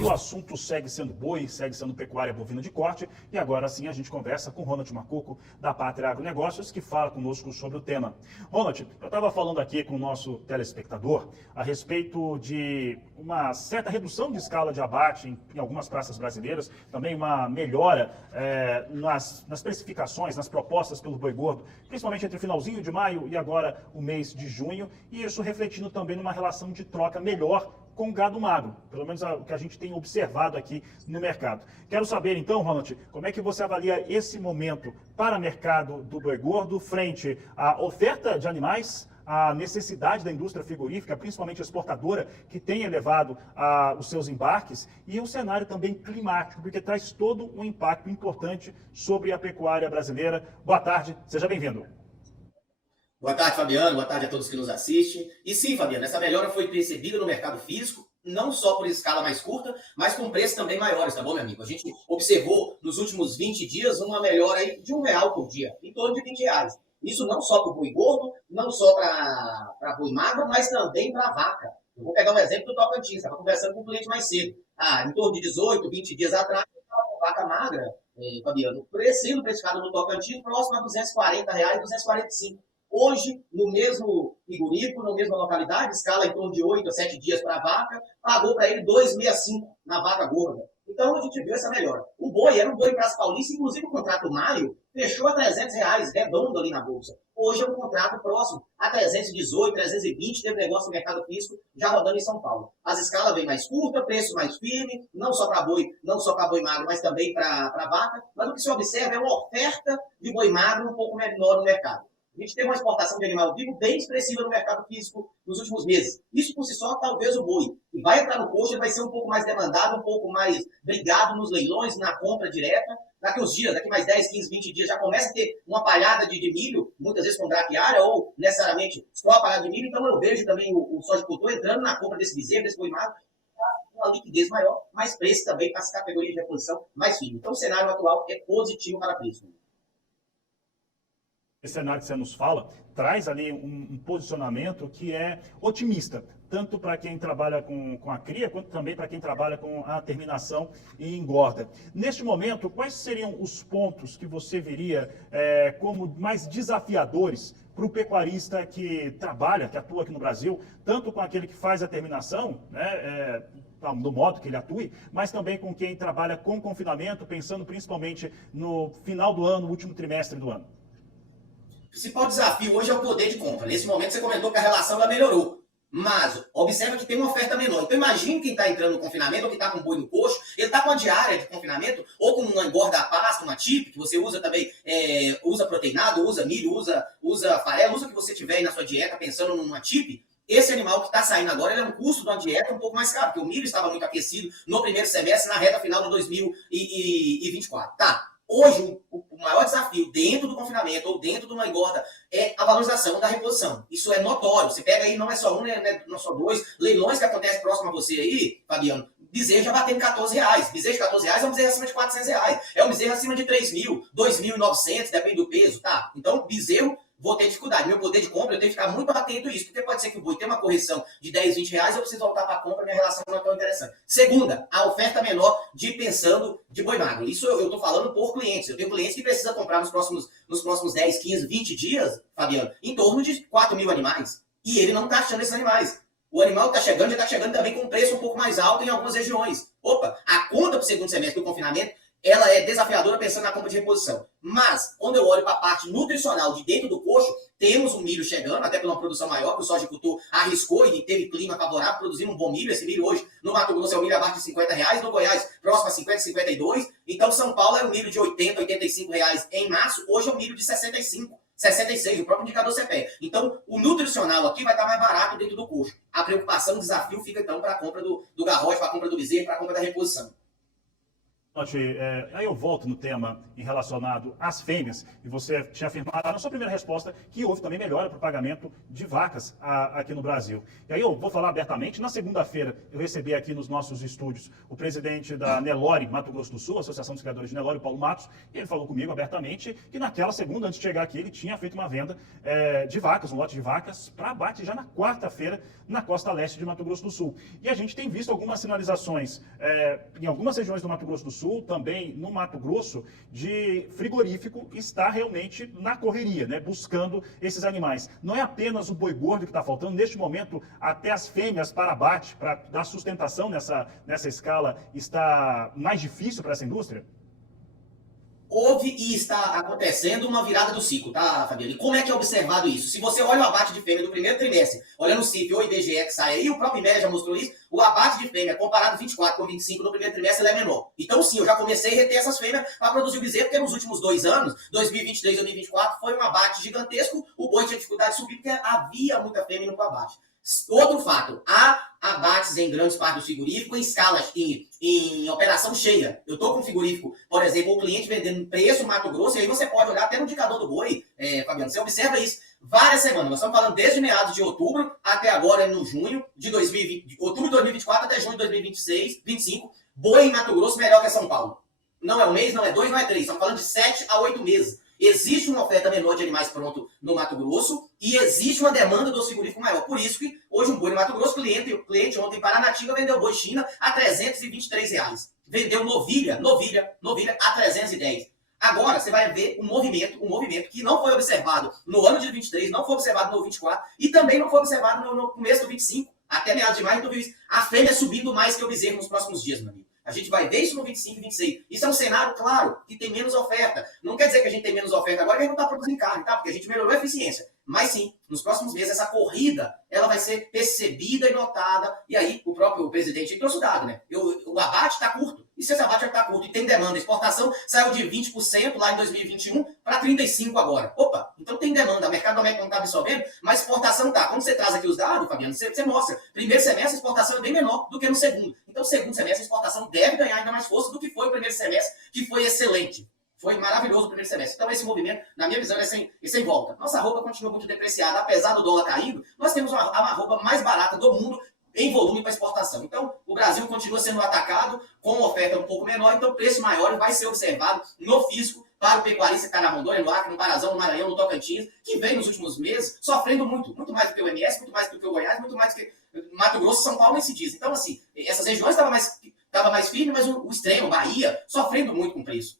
E o assunto segue sendo boi, segue sendo pecuária bovina de corte. E agora sim a gente conversa com Ronald Macuco, da Pátria Agronegócios, que fala conosco sobre o tema. Ronald, eu estava falando aqui com o nosso telespectador a respeito de uma certa redução de escala de abate em algumas praças brasileiras, também uma melhora nas precificações, nas propostas pelo boi gordo, principalmente entre o finalzinho de maio e agora o mês de junho, e isso refletindo também numa relação de troca melhor com gado magro, pelo menos o que a gente tem observado aqui no mercado. Quero saber então, Ronald, como é que você avalia esse momento para o mercado do boi gordo frente à oferta de animais, a necessidade da indústria frigorífica, principalmente exportadora, que tem elevado os seus embarques, e o cenário também climático, porque traz todo um impacto importante sobre a pecuária brasileira. Boa tarde, seja bem-vindo. Boa tarde, Fabiano. Boa tarde a todos que nos assistem. E sim, Fabiano, essa melhora foi percebida no mercado físico, não só por escala mais curta, mas com preços também maiores, tá bom, meu amigo? A gente observou nos últimos 20 dias uma melhora aí de R$ 1 por dia, em torno de R$ 20. Isso não só para o boi gordo, não só para boi magro, mas também para a vaca. Eu vou pegar um exemplo do Tocantins, estava conversando com um cliente mais cedo. Em torno de 18, 20 dias atrás, uma vaca magra, Fabiano, sendo precificado no Tocantins, próximo a R$ 240, 245. Hoje, no mesmo frigorífico, na mesma localidade, escala em torno de 8 a 7 dias para a vaca, pagou para ele 2,65 na vaca gorda. Então, a gente viu essa melhora. O boi era um boi em Praça Paulista, inclusive o contrato maio fechou a R$ 300, redondo ali na bolsa. Hoje é um contrato próximo a 318, 320, teve negócio no mercado físico já rodando em São Paulo. As escalas vêm mais curtas, preço mais firme, não só para boi, não só para boi magro, mas também para vaca. Mas o que se observa é uma oferta de boi magro um pouco menor no mercado. A gente tem uma exportação de animal vivo bem expressiva no mercado físico nos últimos meses. Isso por si só, talvez o boi, que vai entrar no coxo, ele vai ser um pouco mais demandado, um pouco mais brigado nos leilões, na compra direta. Daqui uns dias, daqui mais 10, 15, 20 dias, já começa a ter uma palhada de milho, muitas vezes com braquiária ou necessariamente só a palhada de milho. Então eu vejo também o sojicultor entrando na compra desse bezerro, desse boi magro, uma liquidez maior, mas preço também para as categorias de reposição mais firme. Então o cenário atual é positivo para preço. Esse cenário que você nos fala traz ali um posicionamento que é otimista, tanto para quem trabalha com a cria, quanto também para quem trabalha com a terminação e engorda. Neste momento, quais seriam os pontos que você veria como mais desafiadores para o pecuarista que trabalha, que atua aqui no Brasil, tanto com aquele que faz a terminação, né, do modo que ele atue, mas também com quem trabalha com confinamento, pensando principalmente no final do ano, no último trimestre do ano? O principal desafio hoje é o poder de compra. Nesse momento você comentou que a relação ela melhorou. Mas observa que tem uma oferta menor. Então imagine quem está entrando no confinamento ou que está com boi no coxo, ele está com uma diária de confinamento ou com uma engorda a pasto, uma tip, que você usa também, usa proteinado, usa milho, usa farelo, usa o que você tiver aí na sua dieta pensando numa tip. Esse animal que está saindo agora, ele é um custo de uma dieta um pouco mais caro, porque o milho estava muito aquecido no primeiro semestre, na reta final de 2024. Tá. Hoje, o maior desafio dentro do confinamento ou dentro de uma engorda é a valorização da reposição. Isso é notório. Você pega aí, não é só um, não é só dois, leilões que acontecem próximo a você aí, Fabiano, bezerro já batendo R$ 14. Bezerro de R$ 14 é um bezerro acima de R$ 400. É um bezerro acima de 3 mil, 2.900, depende do peso, tá? Então, bezerro, vou ter dificuldade. Meu poder de compra, eu tenho que ficar muito atento a isso, porque pode ser que o boi tenha uma correção de 10, 20 reais, eu preciso voltar para a compra, minha relação não é tão interessante. Segunda, a oferta menor pensando de boi magro. Isso eu estou falando por clientes. Eu tenho clientes que precisam comprar nos próximos 10, 15, 20 dias, Fabiano, em torno de 4 mil animais. E ele não está achando esses animais. O animal está chegando, já está chegando também com um preço um pouco mais alto em algumas regiões. Opa, a conta para o segundo semestre do confinamento, ela é desafiadora pensando na compra de reposição. Mas, quando eu olho para a parte nutricional de dentro do coxo, temos um milho chegando, até pela uma produção maior, que o sojicultor arriscou e teve clima favorável, produzindo um bom milho. Esse milho hoje, no Mato Grosso, é um milho abaixo de R$ 50, no Goiás, próximo a 50, 52. Então, São Paulo era um milho de R$ 80, R$ 85 em março, hoje é um milho de 65. 66, o próprio indicador CPE. Então, o nutricional aqui vai estar mais barato dentro do coxo. A preocupação, o desafio fica, então, para a compra do garrote, para a compra do bezerro, para a compra da reposição. Aí eu volto no tema em relacionado às fêmeas, e você tinha afirmado na sua primeira resposta que houve também melhora para o pagamento de vacas aqui no Brasil. E aí eu vou falar abertamente, na segunda-feira eu recebi aqui nos nossos estúdios o presidente da Nelore, Mato Grosso do Sul, Associação dos Criadores de Nelore, Paulo Matos, e ele falou comigo abertamente que naquela segunda, antes de chegar aqui, ele tinha feito uma venda de vacas, um lote de vacas, para abate já na quarta-feira na costa leste de Mato Grosso do Sul. E a gente tem visto algumas sinalizações em algumas regiões do Mato Grosso do Sul, também no Mato Grosso, de frigorífico está realmente na correria, né, buscando esses animais. Não é apenas o boi gordo que está faltando, neste momento até as fêmeas para abate, para dar sustentação nessa escala, está mais difícil para essa indústria? Houve e está acontecendo uma virada do ciclo, tá, Fabiano? E como é que é observado isso? Se você olha o abate de fêmea do primeiro trimestre, olhando o CIF ou o IBGE que sai aí, o próprio IBGE já mostrou isso, o abate de fêmea, comparado 24 com 25 no primeiro trimestre, ele é menor. Então, sim, eu já comecei a reter essas fêmeas para produzir o bezerro, porque nos últimos 2 anos, 2023 e 2024, foi um abate gigantesco, o boi tinha dificuldade de subir, porque havia muita fêmea no abate. Outro fato, há abates em grandes partes do frigorífico em escalas, em operação cheia. Eu estou com um frigorífico, por exemplo, o cliente vendendo preço no Mato Grosso, e aí você pode olhar até no indicador do boi, Fabiano, você observa isso várias semanas. Nós estamos falando desde meados de outubro até agora, no junho de 2020, outubro de 2024 até junho de 2026, 25, boi em Mato Grosso melhor que São Paulo. Não é um mês, não é 2, não é 3, estamos falando de 7 a 8 meses. Existe uma oferta menor de animais pronto no Mato Grosso e existe uma demanda dos frigoríficos maior. Por isso que hoje um boi no Mato Grosso, o cliente ontem em Paranatinga vendeu boi China a R$323. Vendeu novilha a 310. Agora você vai ver um movimento que não foi observado no ano de 23, não foi observado no 24 e também não foi observado no começo do 25, até meados de maio, a fêmea subindo mais que o bezerro nos próximos dias, meu amigo. A gente vai ver isso no 25 e 26. Isso é um cenário, claro, que tem menos oferta. Não quer dizer que a gente tem menos oferta agora que a gente não está produzindo carne, tá? Porque a gente melhorou a eficiência. Mas sim, nos próximos meses, essa corrida ela vai ser percebida e notada. E aí, o próprio presidente trouxe o dado, né? O abate está curto. E se esse abate está curto e tem demanda, a exportação saiu de 20% lá em 2021 para 35% agora. Opa, então tem demanda. O mercado doméstico não está absorvendo, mas exportação está. Quando você traz aqui os dados, Fabiano, você mostra. Primeiro semestre, a exportação é bem menor do que no segundo. Então, segundo semestre, a exportação deve ganhar ainda mais força do que foi o primeiro semestre, que foi excelente. Foi maravilhoso o primeiro semestre. Então, esse movimento, na minha visão, é sem volta. Nossa roupa continua muito depreciada. Apesar do dólar caindo, nós temos a roupa mais barata do mundo em volume para exportação. Então, o Brasil continua sendo atacado com uma oferta um pouco menor, então o preço maior vai ser observado no físico para o pecuarista que está na Rondônia, no Acre, no Parazão, no Maranhão, no Tocantins, que vem nos últimos meses sofrendo muito mais do que o MS, muito mais do que o Goiás, muito mais do que Mato Grosso, São Paulo, nem se diz. Então, assim, essas regiões estavam mais firmes, mas o extremo, Bahia, sofrendo muito com o preço.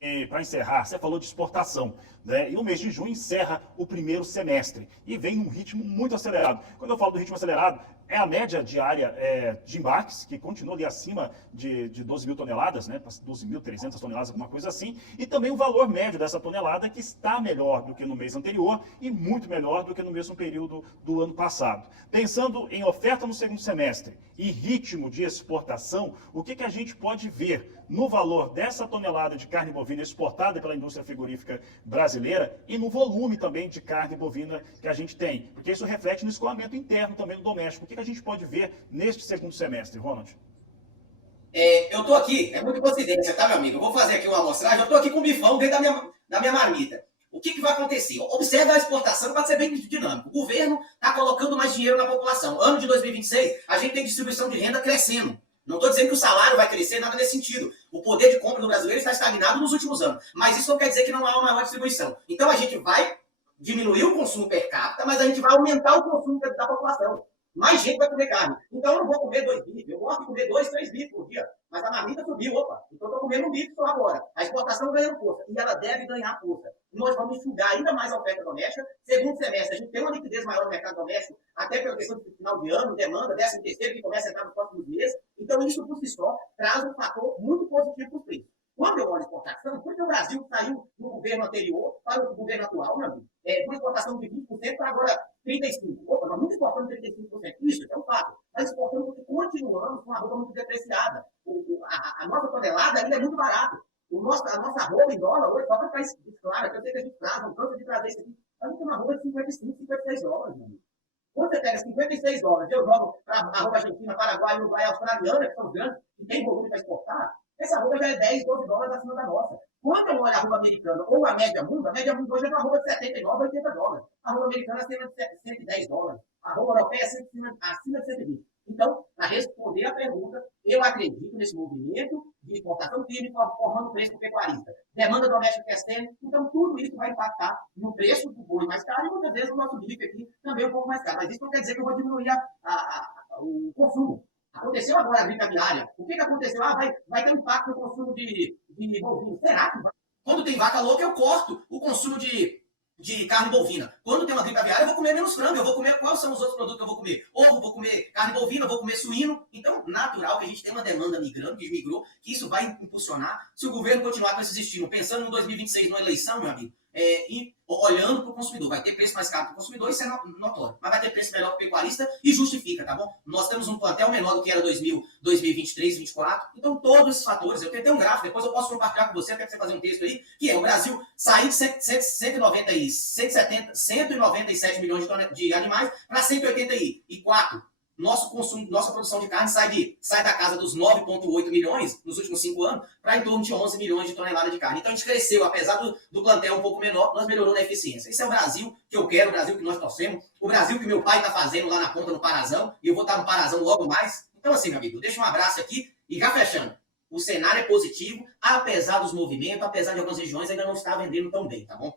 E para encerrar, você falou de exportação, né? E o mês de junho encerra o primeiro semestre e vem num ritmo muito acelerado. Quando eu falo do ritmo acelerado, é a média diária de embarques, que continua ali acima de 12 mil toneladas, né? 12.300 toneladas, alguma coisa assim. E também o valor médio dessa tonelada, que está melhor do que no mês anterior e muito melhor do que no mesmo período do ano passado. Pensando em oferta no segundo semestre e ritmo de exportação, o que a gente pode ver no valor dessa tonelada de carne bovina exportada pela indústria frigorífica brasileira e no volume também de carne bovina que a gente tem? Porque isso reflete no escoamento interno também no doméstico. O que a gente pode ver neste segundo semestre, Ronald? Eu estou aqui, é muita coincidência, tá, meu amigo? Eu vou fazer aqui uma amostragem, eu estou aqui com um bifão dentro da minha marmita. O que vai acontecer? Observe a exportação, pode ser bem dinâmico. O governo está colocando mais dinheiro na população. Ano de 2026, a gente tem distribuição de renda crescendo. Não estou dizendo que o salário vai crescer, nada nesse sentido. O poder de compra do brasileiro está estagnado nos últimos anos. Mas isso não quer dizer que não há uma maior distribuição. Então a gente vai diminuir o consumo per capita, mas a gente vai aumentar o consumo da população. Mais gente vai comer carne. Então eu não vou comer 2 bifes. Eu gosto de comer 2, 3 bifes por dia. Mas a marmita subiu, opa. Então eu estou comendo um bife só agora. A exportação ganhando força. E ela deve ganhar força. Nós vamos enxugar ainda mais a oferta doméstica. Segundo semestre, a gente tem uma liquidez maior no mercado doméstico, até pela questão de final de ano, demanda, 13º, que começa a entrar nos próximos meses. Então isso, por si só, traz um fator muito positivo para os preços. Quando eu olho exportação, porque o Brasil saiu do governo anterior para o governo atual, meu amigo, de uma exportação de 20% para agora 35%. Opa, nós não exportamos 35%. Isso é um fato. Nós exportamos porque continuamos com a roupa muito depreciada. A nossa tonelada ainda é muito barata. A nossa roupa em dólar hoje, só para ficar claro, que eu sei que a gente traz, não cansa de trazer isso aqui, a gente tem uma roupa de 55, 56 dólares, meu amigo. Quando você pega 56 dólares, eu jogo para a roupa argentina, Paraguai, Uruguai, australiana, que são grandes, que tem volume para exportar, essa arroba já é 10, 12 dólares acima da nossa. Quando eu olho a arroba americana ou a média mundo hoje é uma arroba de 79, 80 dólares. A arroba americana é acima de 110 dólares. A arroba europeia é acima de 120. Então, para responder a pergunta, eu acredito nesse movimento de exportação firme formando preço para o pecuarista. Demanda doméstica crescendo, então tudo isso vai impactar no preço do boi mais caro e muitas vezes o nosso bife aqui também é um pouco mais caro. Mas isso não quer dizer que eu vou diminuir o consumo. Aconteceu agora a gripe aviária. O que aconteceu? Vai ter um impacto no consumo de bovino. Será que vai? Quando tem vaca louca, eu corto o consumo de carne bovina. Quando tem uma gripe aviária, eu vou comer menos frango. Eu vou comer quais são os outros produtos que eu vou comer? Ovo, vou comer carne bovina, vou comer suíno. Então, natural que a gente tem uma demanda migrando, que migrou, que isso vai impulsionar. Se o governo continuar com esses estímulos, pensando em 2026, numa eleição, meu amigo, e olhando para o consumidor, vai ter preço mais caro para o consumidor, isso é notório, mas vai ter preço melhor para o pecuarista e justifica, tá bom? Nós temos um plantel menor do que era 2023, 2024, então todos esses fatores, eu tenho um gráfico, depois eu posso compartilhar com você, até para você fazer um texto aí, que é o Brasil sair de 197 milhões de animais para 184. Nosso consumo, nossa produção de carne sai da casa dos 9,8 milhões nos últimos 5 anos para em torno de 11 milhões de toneladas de carne. Então a gente cresceu, apesar do plantel um pouco menor, nós melhorou na eficiência. Esse é o Brasil que eu quero, o Brasil que nós torcemos, o Brasil que meu pai está fazendo lá na ponta no Parazão, e eu vou estar no Parazão logo mais. Então assim, meu amigo, deixa um abraço aqui e já fechando. O cenário é positivo, apesar dos movimentos, apesar de algumas regiões ainda não estar vendendo tão bem, tá bom?